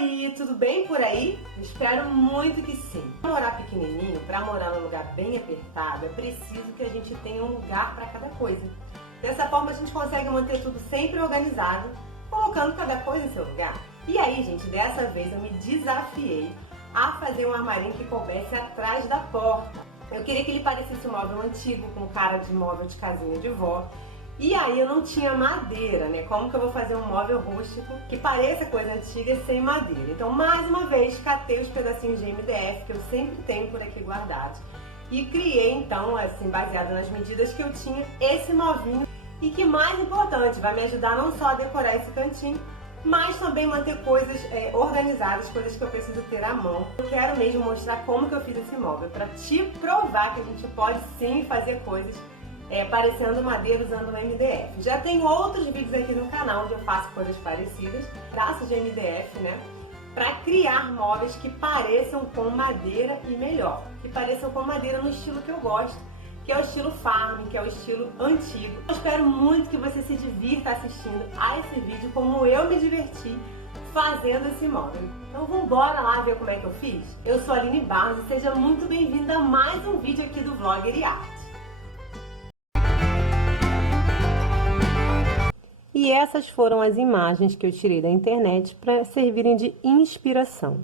aí, tudo bem por aí? Espero muito que sim. Para morar pequenininho, para morar num lugar bem apertado, é preciso que a gente tenha um lugar para cada coisa. Dessa forma a gente consegue manter tudo sempre organizado, colocando cada coisa em seu lugar. E aí, gente, dessa vez eu me desafiei a fazer um armarinho que coubesse atrás da porta. Eu queria que ele parecesse um móvel antigo, com cara de móvel de casinha de vó. E aí eu não tinha madeira, né? Como que eu vou fazer um móvel rústico que pareça coisa antiga sem madeira? Então, mais uma vez, catei os pedacinhos de MDF que eu sempre tenho por aqui guardados e criei, então, assim, baseado nas medidas que eu tinha, esse movinho. E que mais importante, vai me ajudar não só a decorar esse cantinho, mas também manter coisas organizadas, coisas que eu preciso ter à mão. Eu quero mesmo mostrar como que eu fiz esse móvel, para te provar que a gente pode sim fazer coisas parecendo madeira usando o MDF. Já tem outros vídeos aqui no canal onde eu faço coisas parecidas, traços de MDF, né? Para criar móveis que pareçam com madeira e melhor, que pareçam com madeira no estilo que eu gosto, que é o estilo farm, que é o estilo antigo. Eu espero muito que você se divirta assistindo a esse vídeo como eu me diverti fazendo esse móvel. Então vamos embora lá ver como é que eu fiz? Eu sou a Aline Barros e seja muito bem-vinda a mais um vídeo aqui do Vlogger e Arte. E essas foram as imagens que eu tirei da internet para servirem de inspiração.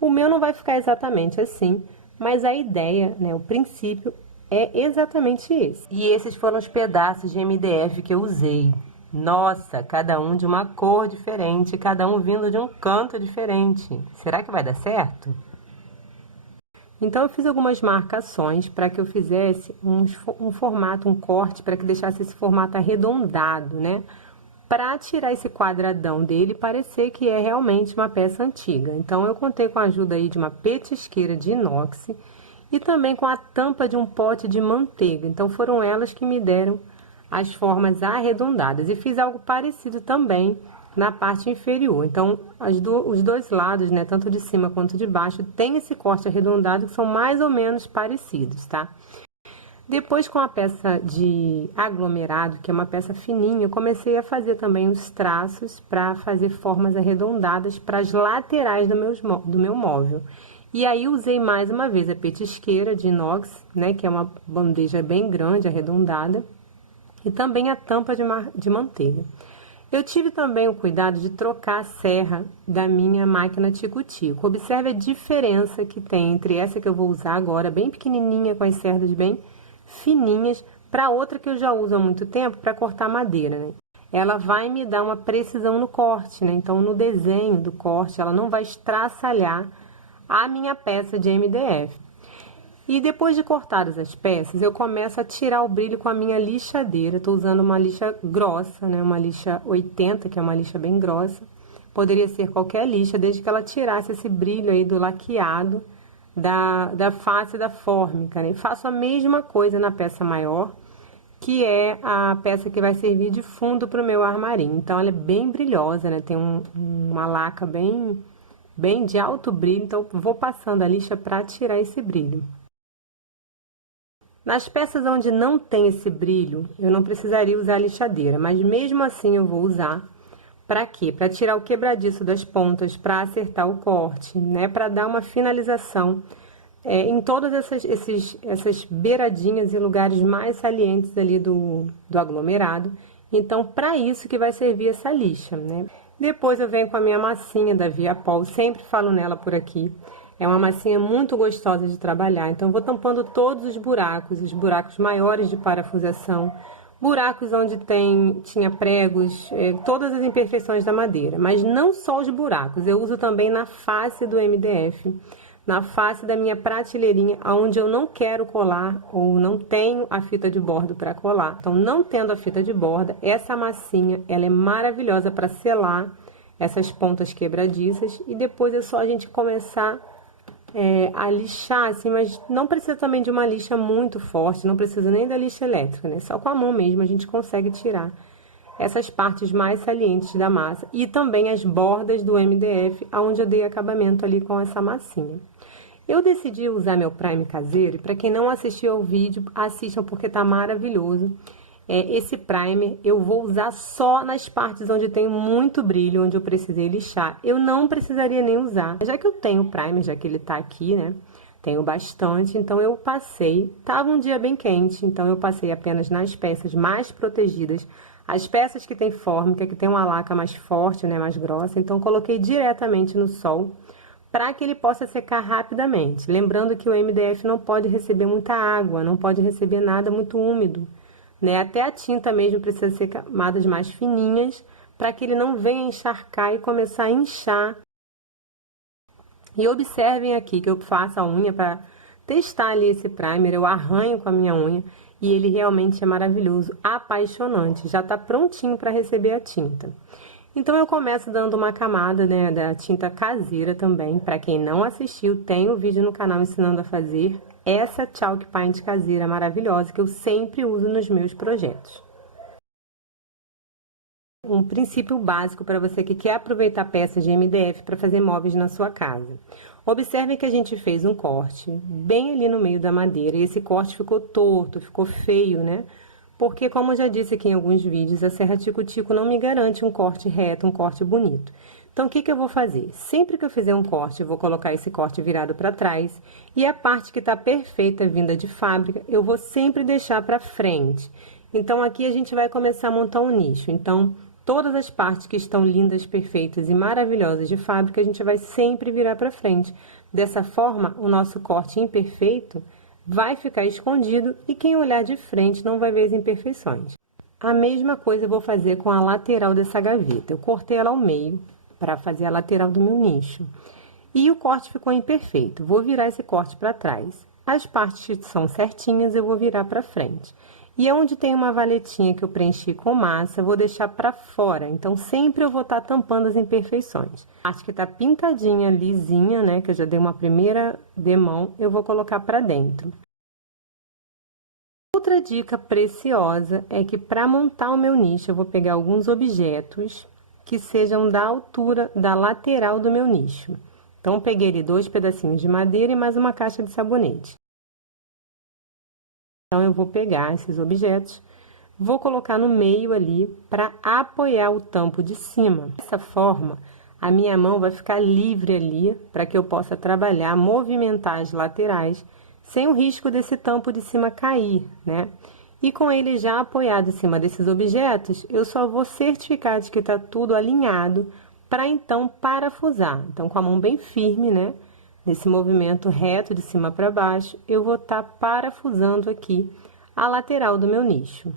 O meu não vai ficar exatamente assim, mas a ideia, né, o princípio é exatamente esse. E esses foram os pedaços de MDF que eu usei. Nossa, cada um de uma cor diferente, cada um vindo de um canto diferente. Será que vai dar certo? Então eu fiz algumas marcações para que eu fizesse um formato, um corte, para que deixasse esse formato arredondado, né? Para tirar esse quadradão dele e parecer que é realmente uma peça antiga. Então eu contei com a ajuda aí de uma petisqueira de inox e também com a tampa de um pote de manteiga. Então foram elas que me deram as formas arredondadas. E fiz algo parecido também na parte inferior. Então os dois lados, né, tanto de cima quanto de baixo, tem esse corte arredondado que são mais ou menos parecidos, tá? Depois, com a peça de aglomerado, que é uma peça fininha, eu comecei a fazer também os traços para fazer formas arredondadas para as laterais do meu móvel. E aí usei mais uma vez a petisqueira de inox, né, que é uma bandeja bem grande, arredondada, e também a tampa de manteiga. Eu tive também o cuidado de trocar a serra da minha máquina tico-tico. Observe a diferença que tem entre essa que eu vou usar agora, bem pequenininha, com as cerdas bem fininhas, para outra que eu já uso há muito tempo para cortar madeira, né? Ela vai me dar uma precisão no corte, né? Então, no desenho do corte, ela não vai estraçalhar a minha peça de MDF. E depois de cortadas as peças, eu começo a tirar o brilho com a minha lixadeira. Estou usando uma lixa grossa, né? Uma lixa 80, que é uma lixa bem grossa. Poderia ser qualquer lixa, desde que ela tirasse esse brilho aí do laqueado da face da fórmica, né? Faço a mesma coisa na peça maior, que é a peça que vai servir de fundo para o meu armarinho. Então, ela é bem brilhosa, né? Tem uma laca bem de alto brilho, então vou passando a lixa para tirar esse brilho. Nas peças onde não tem esse brilho, eu não precisaria usar a lixadeira, mas mesmo assim eu vou usar. Para quê? Para tirar o quebradiço das pontas, para acertar o corte, né? Para dar uma finalização em todas essas beiradinhas e lugares mais salientes ali do aglomerado. Então, para isso que vai servir essa lixa, né? Depois eu venho com a minha massinha da Viapol, sempre falo nela por aqui. É uma massinha muito gostosa de trabalhar, então eu vou tampando todos os buracos maiores de parafusação, buracos onde tinha pregos, todas as imperfeições da madeira, mas não só os buracos, eu uso também na face do MDF, na face da minha prateleirinha, onde eu não quero colar ou não tenho a fita de bordo para colar. Então, não tendo a fita de borda, essa massinha, ela é maravilhosa para selar essas pontas quebradiças e depois é só a gente começar a lixar, assim, mas não precisa também de uma lixa muito forte, não precisa nem da lixa elétrica, né? Só com a mão mesmo a gente consegue tirar essas partes mais salientes da massa e também as bordas do MDF, onde eu dei acabamento ali com essa massinha. Eu decidi usar meu prime caseiro, e para quem não assistiu ao vídeo, assistam porque tá maravilhoso. esse primer eu vou usar só nas partes onde tem muito brilho, onde eu precisei lixar. Eu não precisaria nem usar, já que eu tenho primer, já que ele tá aqui, né? Tenho bastante, então eu passei. Tava um dia bem quente, então eu passei apenas nas peças mais protegidas. As peças que tem fórmica, que tem uma laca mais forte, né, mais grossa, então coloquei diretamente no sol para que ele possa secar rapidamente. Lembrando que o MDF não pode receber muita água, não pode receber nada muito úmido, né? Até a tinta mesmo precisa ser camadas mais fininhas para que ele não venha encharcar e começar a inchar. E observem aqui que eu faço a unha para testar ali esse primer, eu arranho com a minha unha e ele realmente é maravilhoso, apaixonante, já tá prontinho para receber a tinta. Então eu começo dando uma camada, né, da tinta caseira também. Para quem não assistiu, tem o vídeo no canal ensinando a fazer essa chalk paint caseira maravilhosa que eu sempre uso nos meus projetos. Um princípio básico para você que quer aproveitar peças de MDF para fazer móveis na sua casa. Observe que a gente fez um corte bem ali no meio da madeira e esse corte ficou torto, ficou feio, né? Porque, como eu já disse aqui em alguns vídeos, a serra tico-tico não me garante um corte reto, um corte bonito. Então, o que que eu vou fazer? Sempre que eu fizer um corte, eu vou colocar esse corte virado para trás e a parte que está perfeita, vinda de fábrica, eu vou sempre deixar para frente. Então, aqui a gente vai começar a montar um nicho. Então, todas as partes que estão lindas, perfeitas e maravilhosas de fábrica, a gente vai sempre virar para frente. Dessa forma, o nosso corte imperfeito vai ficar escondido e quem olhar de frente não vai ver as imperfeições. A mesma coisa eu vou fazer com a lateral dessa gaveta. Eu cortei ela ao meio para fazer a lateral do meu nicho. E o corte ficou imperfeito. Vou virar esse corte para trás. As partes que são certinhas eu vou virar para frente. E onde tem uma valetinha que eu preenchi com massa, eu vou deixar para fora. Então, sempre eu vou estar tampando as imperfeições. A parte que tá pintadinha, lisinha, né, que eu já dei uma primeira demão, eu vou colocar para dentro. Outra dica preciosa é que para montar o meu nicho, eu vou pegar alguns objetos que sejam da altura da lateral do meu nicho. Então, eu peguei ali 2 pedacinhos de madeira e mais uma caixa de sabonete. Então, eu vou pegar esses objetos, vou colocar no meio ali para apoiar o tampo de cima. Dessa forma, a minha mão vai ficar livre ali para que eu possa trabalhar, movimentar as laterais, sem o risco desse tampo de cima cair, né? E com ele já apoiado em cima desses objetos, eu só vou certificar de que está tudo alinhado para então parafusar. Então, com a mão bem firme, né? Nesse movimento reto de cima para baixo, eu vou estar parafusando aqui a lateral do meu nicho.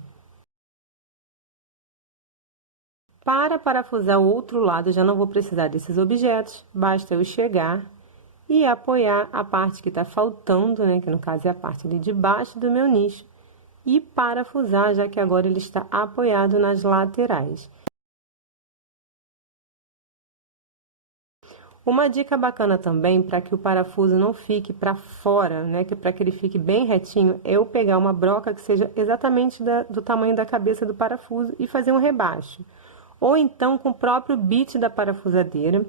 Para parafusar o outro lado, já não vou precisar desses objetos, basta eu chegar e apoiar a parte que está faltando, né, que no caso é a parte ali de baixo do meu nicho, e parafusar, já que agora ele está apoiado nas laterais. Uma dica bacana também, para que o parafuso não fique para fora, né, que para que ele fique bem retinho, é eu pegar uma broca que seja exatamente do tamanho da cabeça do parafuso e fazer um rebaixo. Ou então, com o próprio bit da parafusadeira,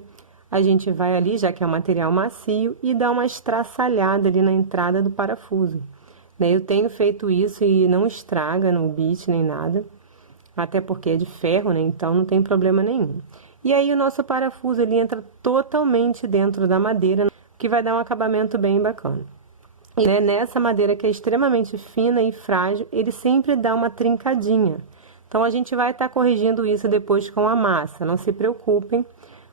a gente vai ali, já que é um material macio, e dá uma estraçalhada ali na entrada do parafuso. Eu tenho feito isso e não estraga no bit nem nada, até porque é de ferro, né? Então não tem problema nenhum. E aí o nosso parafuso ele entra totalmente dentro da madeira, que vai dar um acabamento bem bacana. E nessa madeira que é extremamente fina e frágil, ele sempre dá uma trincadinha. Então a gente vai estar corrigindo isso depois com a massa, não se preocupem,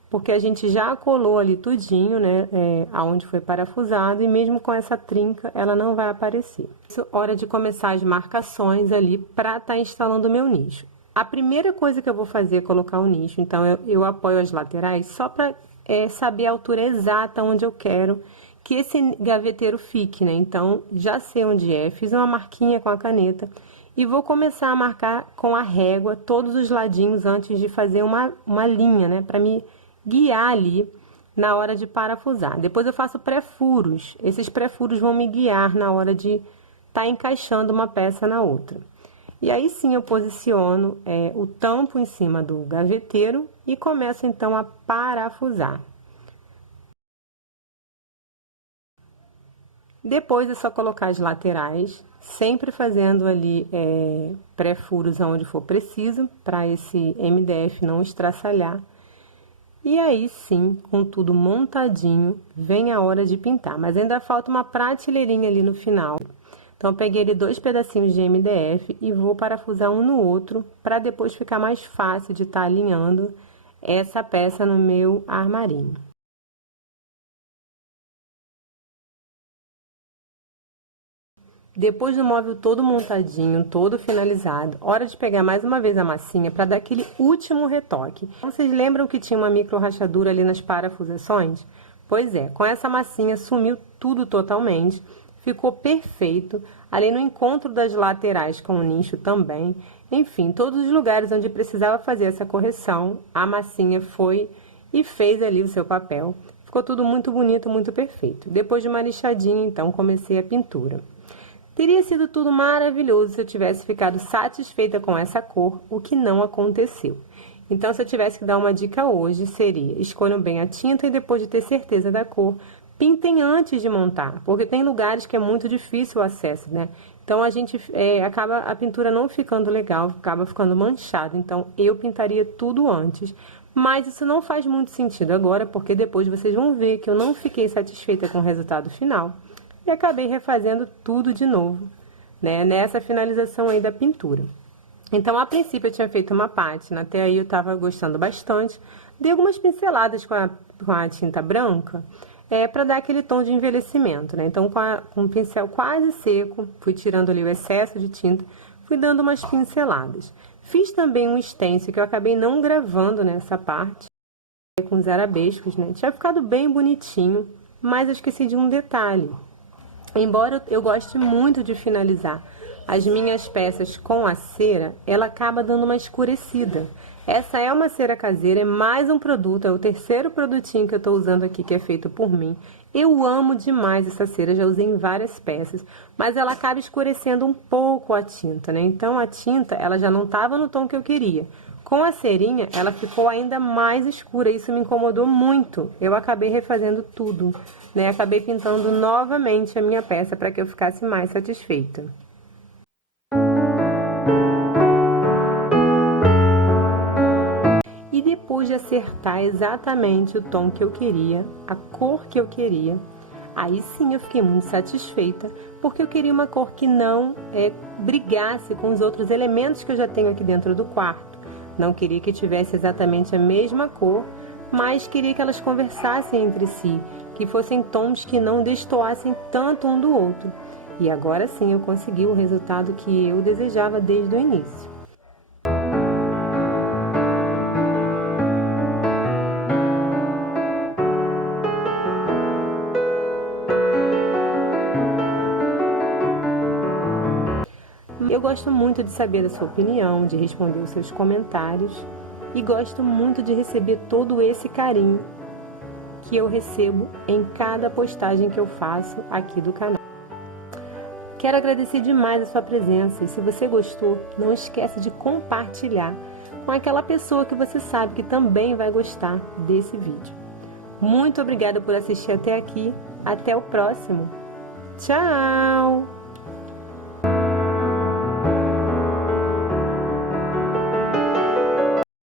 porque a gente já colou ali tudinho, né, aonde foi parafusado, e mesmo com essa trinca, ela não vai aparecer. Isso, hora de começar as marcações ali para estar instalando o meu nicho. A primeira coisa que eu vou fazer é colocar o nicho, então eu apoio as laterais só para saber a altura exata onde eu quero que esse gaveteiro fique, né? Então, já sei onde é, fiz uma marquinha com a caneta e vou começar a marcar com a régua todos os ladinhos antes de fazer uma linha, né, para me guiar ali na hora de parafusar. Depois eu faço pré-furos. Esses pré-furos vão me guiar na hora de estar encaixando uma peça na outra. E aí sim eu posiciono o tampo em cima do gaveteiro e começo então a parafusar. Depois é só colocar as laterais, sempre fazendo ali pré-furos onde for preciso, para esse MDF não estraçalhar. E aí sim, com tudo montadinho, vem a hora de pintar. Mas ainda falta uma prateleirinha ali no final. Então, eu peguei ali 2 pedacinhos de MDF e vou parafusar um no outro, para depois ficar mais fácil de estar alinhando essa peça no meu armarinho. Depois do móvel todo montadinho, todo finalizado, hora de pegar mais uma vez a massinha para dar aquele último retoque. Vocês lembram que tinha uma micro rachadura ali nas parafusações? Pois é, com essa massinha sumiu tudo totalmente, ficou perfeito, ali no encontro das laterais com o nicho também. Enfim, todos os lugares onde precisava fazer essa correção, a massinha foi e fez ali o seu papel. Ficou tudo muito bonito, muito perfeito. Depois de uma lixadinha, então, comecei a pintura. Teria sido tudo maravilhoso se eu tivesse ficado satisfeita com essa cor, o que não aconteceu. Então, se eu tivesse que dar uma dica hoje, seria: escolham bem a tinta e depois de ter certeza da cor, pintem antes de montar, porque tem lugares que é muito difícil o acesso, né? Então, acaba a pintura não ficando legal, acaba ficando manchada. Então, eu pintaria tudo antes. Mas isso não faz muito sentido agora, porque depois vocês vão ver que eu não fiquei satisfeita com o resultado final. E acabei refazendo tudo de novo, né, nessa finalização aí da pintura. Então, a princípio, eu tinha feito uma pátina, até aí eu estava gostando bastante. Dei algumas pinceladas com a tinta branca, para dar aquele tom de envelhecimento, né? Então, com o pincel quase seco, fui tirando ali o excesso de tinta, fui dando umas pinceladas. Fiz também um stencil que eu acabei não gravando nessa parte, com os arabescos, né? Tinha ficado bem bonitinho, mas eu esqueci de um detalhe. Embora eu goste muito de finalizar as minhas peças com a cera, ela acaba dando uma escurecida. Essa é uma cera caseira, é mais um produto, é o terceiro produtinho que eu estou usando aqui, que é feito por mim. Eu amo demais essa cera, já usei em várias peças, mas ela acaba escurecendo um pouco a tinta, né? Então, a tinta, ela já não estava no tom que eu queria. Com a cerinha, ela ficou ainda mais escura, isso me incomodou muito. Eu acabei refazendo tudo, né? Acabei pintando novamente a minha peça para que eu ficasse mais satisfeita. E depois de acertar exatamente o tom que eu queria, a cor que eu queria, aí sim eu fiquei muito satisfeita, porque eu queria uma cor que não brigasse com os outros elementos que eu já tenho aqui dentro do quarto. Não queria que tivesse exatamente a mesma cor, mas queria que elas conversassem entre si, que fossem tons que não destoassem tanto um do outro. E agora sim eu consegui o resultado que eu desejava desde o início. Eu gosto muito de saber da sua opinião, de responder os seus comentários e gosto muito de receber todo esse carinho que eu recebo em cada postagem que eu faço aqui do canal. Quero agradecer demais a sua presença e se você gostou, não esquece de compartilhar com aquela pessoa que você sabe que também vai gostar desse vídeo. Muito obrigada por assistir até aqui, até o próximo. Tchau!